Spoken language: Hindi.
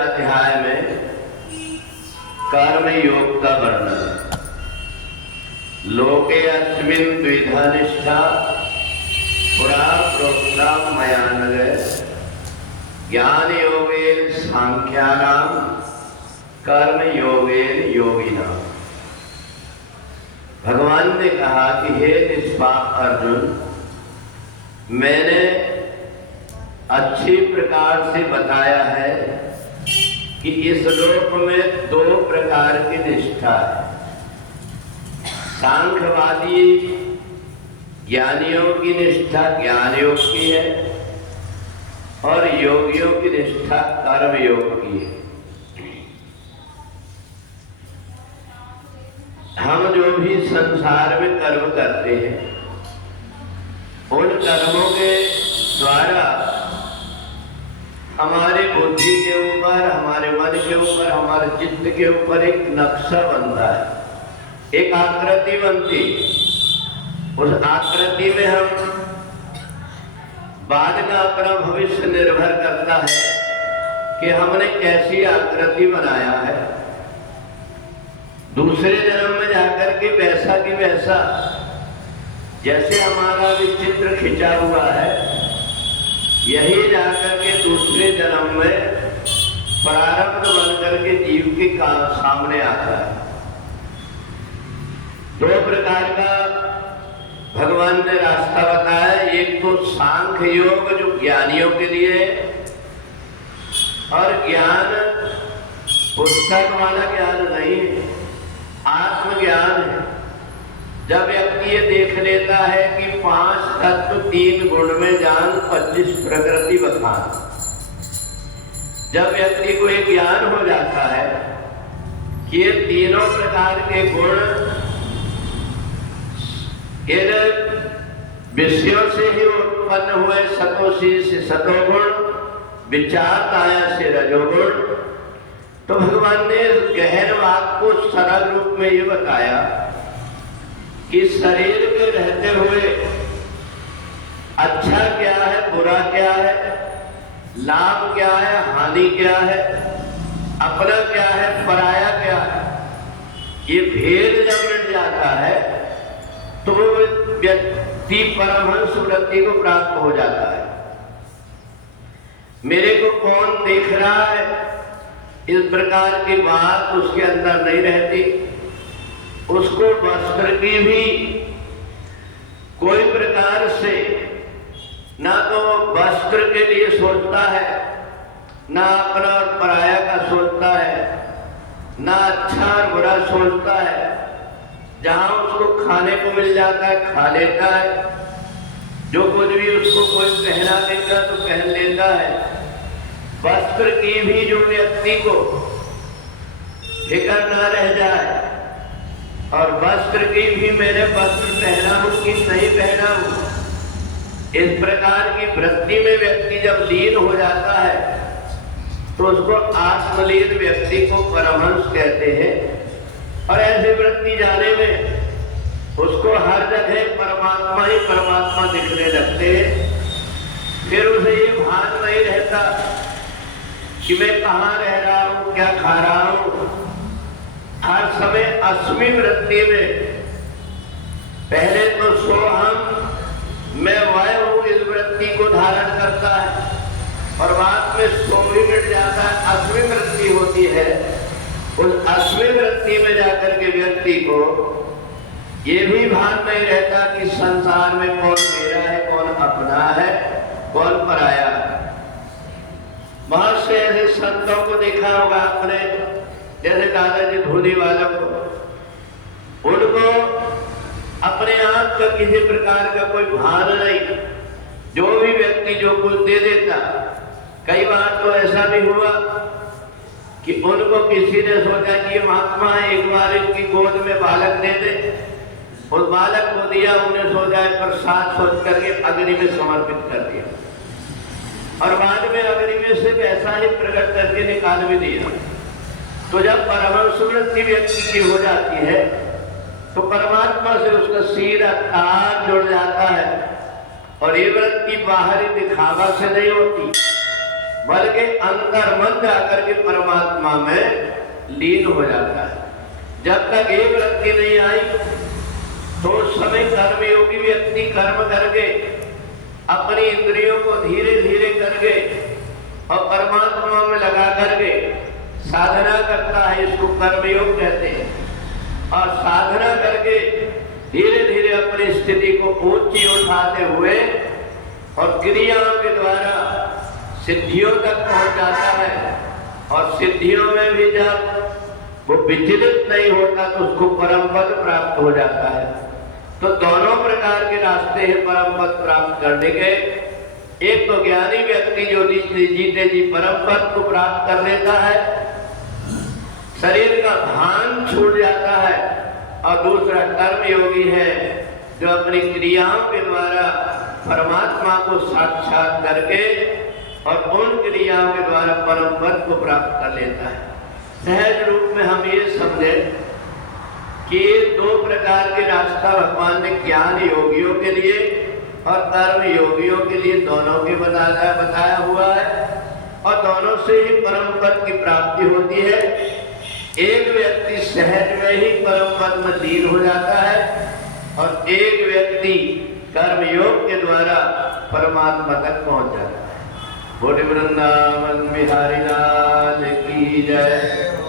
अध्याय में कर्म योग का वर्णन। लोके अस्मिन् द्विधा निष्ठा पुरा प्रोक्ता मया नघ ज्ञान योगेन सांख्यानाम कर्म योगेन योगिनाम। भगवान ने कहा कि हे निष्पाप अर्जुन, मैंने अच्छी प्रकार से बताया है कि इस लोक में दो प्रकार की निष्ठा है। सांख्यवादी ज्ञानियों की निष्ठा ज्ञान योग की है और योगियों की निष्ठा कर्म योग की है। हम जो भी संसार में कर्म करते हैं, उन कर्मों के द्वारा हमारी बुद्धि के ऊपर, हमारे मन के ऊपर, हमारे चित्त के ऊपर एक नक्शा बनता है, एक आकृति बनती। उस आकृति में हम बाद का अपना भविष्य निर्भर करता है कि हमने कैसी आकृति बनाया है। दूसरे जन्म में जाकर के वैसा की वैसा, जैसे हमारा भी चित्र खिंचा हुआ है, यही जाकर के दूसरे जन्म में प्रारब्ध बनकर के जीव के सामने आता है। दो प्रकार का भगवान ने रास्ता बताया। एक तो सांख्य योग जो ज्ञानियों के लिए, और ज्ञान पुस्तक वाला ज्ञान नहीं है, आत्मज्ञान है। जब व्यक्ति ये देख लेता है कि 5 तत्व 3 गुण में जान 25 प्रकृति बखान, जब व्यक्ति को एक ज्ञान हो जाता है कि ये तीनों प्रकार के गुण इन विषयों से ही उत्पन्न हुए, सतोषी से सतोगुण, विचार काया से रजोगुण, तो भगवान ने गहन बात को सरल रूप में ये बताया कि शरीर के रहते हुए अच्छा क्या है, बुरा क्या है, लाभ क्या है, हानि क्या है, अपना क्या है, पराया क्या है, ये भेद जब मिट जाता है तो वो व्यक्ति परमहंस वृत्ति को प्राप्त हो जाता है। मेरे को कौन देख रहा है, इस प्रकार की बात उसके अंदर नहीं रहती। उसको वस्त्र की भी कोई प्रकार से ना तो वस्त्र के लिए सोचता है, ना अपना और पराया का सोचता है, ना अच्छा और बुरा सोचता है। जहां उसको खाने को मिल जाता है खा लेता है, जो कुछ भी उसको कोई पहना देता तो पहन लेता है। वस्त्र की भी जो व्यक्ति को फिक्र ना रह जाए, और वस्त्र की भी मेरे वस्त्र पहना हूं कि नहीं पहना हूं, इस प्रकार की वृत्ति में व्यक्ति जब लीन हो जाता है तो उसको आत्मलीन व्यक्ति को परमहंस कहते हैं। और ऐसी वृत्ति जाने में उसको हर जगह परमात्मा ही परमात्मा दिखने लगते हैं। फिर उसे ये भान नहीं रहता कि मैं कहाँ रह रहा हूं, क्या खा रहा हूं। हर समय अस्मि वृत्ति में, पहले तो सोहम, मैं वह हूं, इस वृत्ति को धारण करता है, और बाद में सो भी मिट जाता है, अस्मि वृत्ति होती है। उस अस्मि वृत्ति में जाकर के व्यक्ति को ये भी भान नहीं रहता कि संसार में कौन मेरा है, कौन अपना है, कौन पराया है। बहुत से ऐसे संतों को देखा होगा आपने, जैसे दादाजी धूनी वालों को, उनको अपने आप का किसी प्रकार का कोई भान नहीं। जो भी व्यक्ति जो कुछ दे देता, कई बार तो ऐसा भी हुआ कि उनको किसी ने सोचा कि ये महात्मा है, एक बार इनकी गोद में बालक दे दे। उस बालक को दिया, उन्हें सोचा प्रसाद सोच करके अग्नि में समर्पित कर दिया, और बाद में अग्नि में से वैसा ही प्रकट करके निकाल भी दिया। तो जब परमहंस वृत्ति व्यक्ति की हो जाती है तो परमात्मा से उसका सीधा तार जुड़ जाता है। और ये वृत्ति बाहरी दिखावा से नहीं होती, बल्कि अंतर मन जाकर के परमात्मा में लीन हो जाता है। जब तक एक वृत्ति नहीं आई तो उस समय कर्मयोगी व्यक्ति कर्म करके अपनी इंद्रियों को धीरे धीरे करके और परमात्मा में लगा करके साधना करता है, इसको कर्मयोग कहते हैं। और साधना करके धीरे धीरे अपनी स्थिति को ऊंची उठाते हुए और क्रियाओं के द्वारा सिद्धियों तक पहुंच जाता है। और सिद्धियों में भी जब वो विचलित नहीं होता तो उसको परम पद प्राप्त हो जाता है। तो दोनों प्रकार के रास्ते हैं परम पद प्राप्त करने के। एक तो ज्ञानी व्यक्ति जो जीते जी परम पद को प्राप्त कर लेता है, शरीर का भान छूट जाता है। और दूसरा कर्म योगी है जो अपनी क्रियाओं के द्वारा परमात्मा को साक्षात करके और उन क्रियाओं के द्वारा परम पद को प्राप्त कर लेता है। सहज रूप में हम ये समझे कि दो प्रकार के रास्ता भगवान ने ज्ञान योगियों के लिए और कर्म योगियों के लिए दोनों के बताया हुआ है। और दोनों से ही परम पद की प्राप्ति होती है। एक व्यक्ति सहज में ही परम पद में लीन हो जाता है और एक व्यक्ति कर्म योग के द्वारा परमात्मा तक पहुंच जाता है। बोले वृंदावन बिहारी लाल की जय।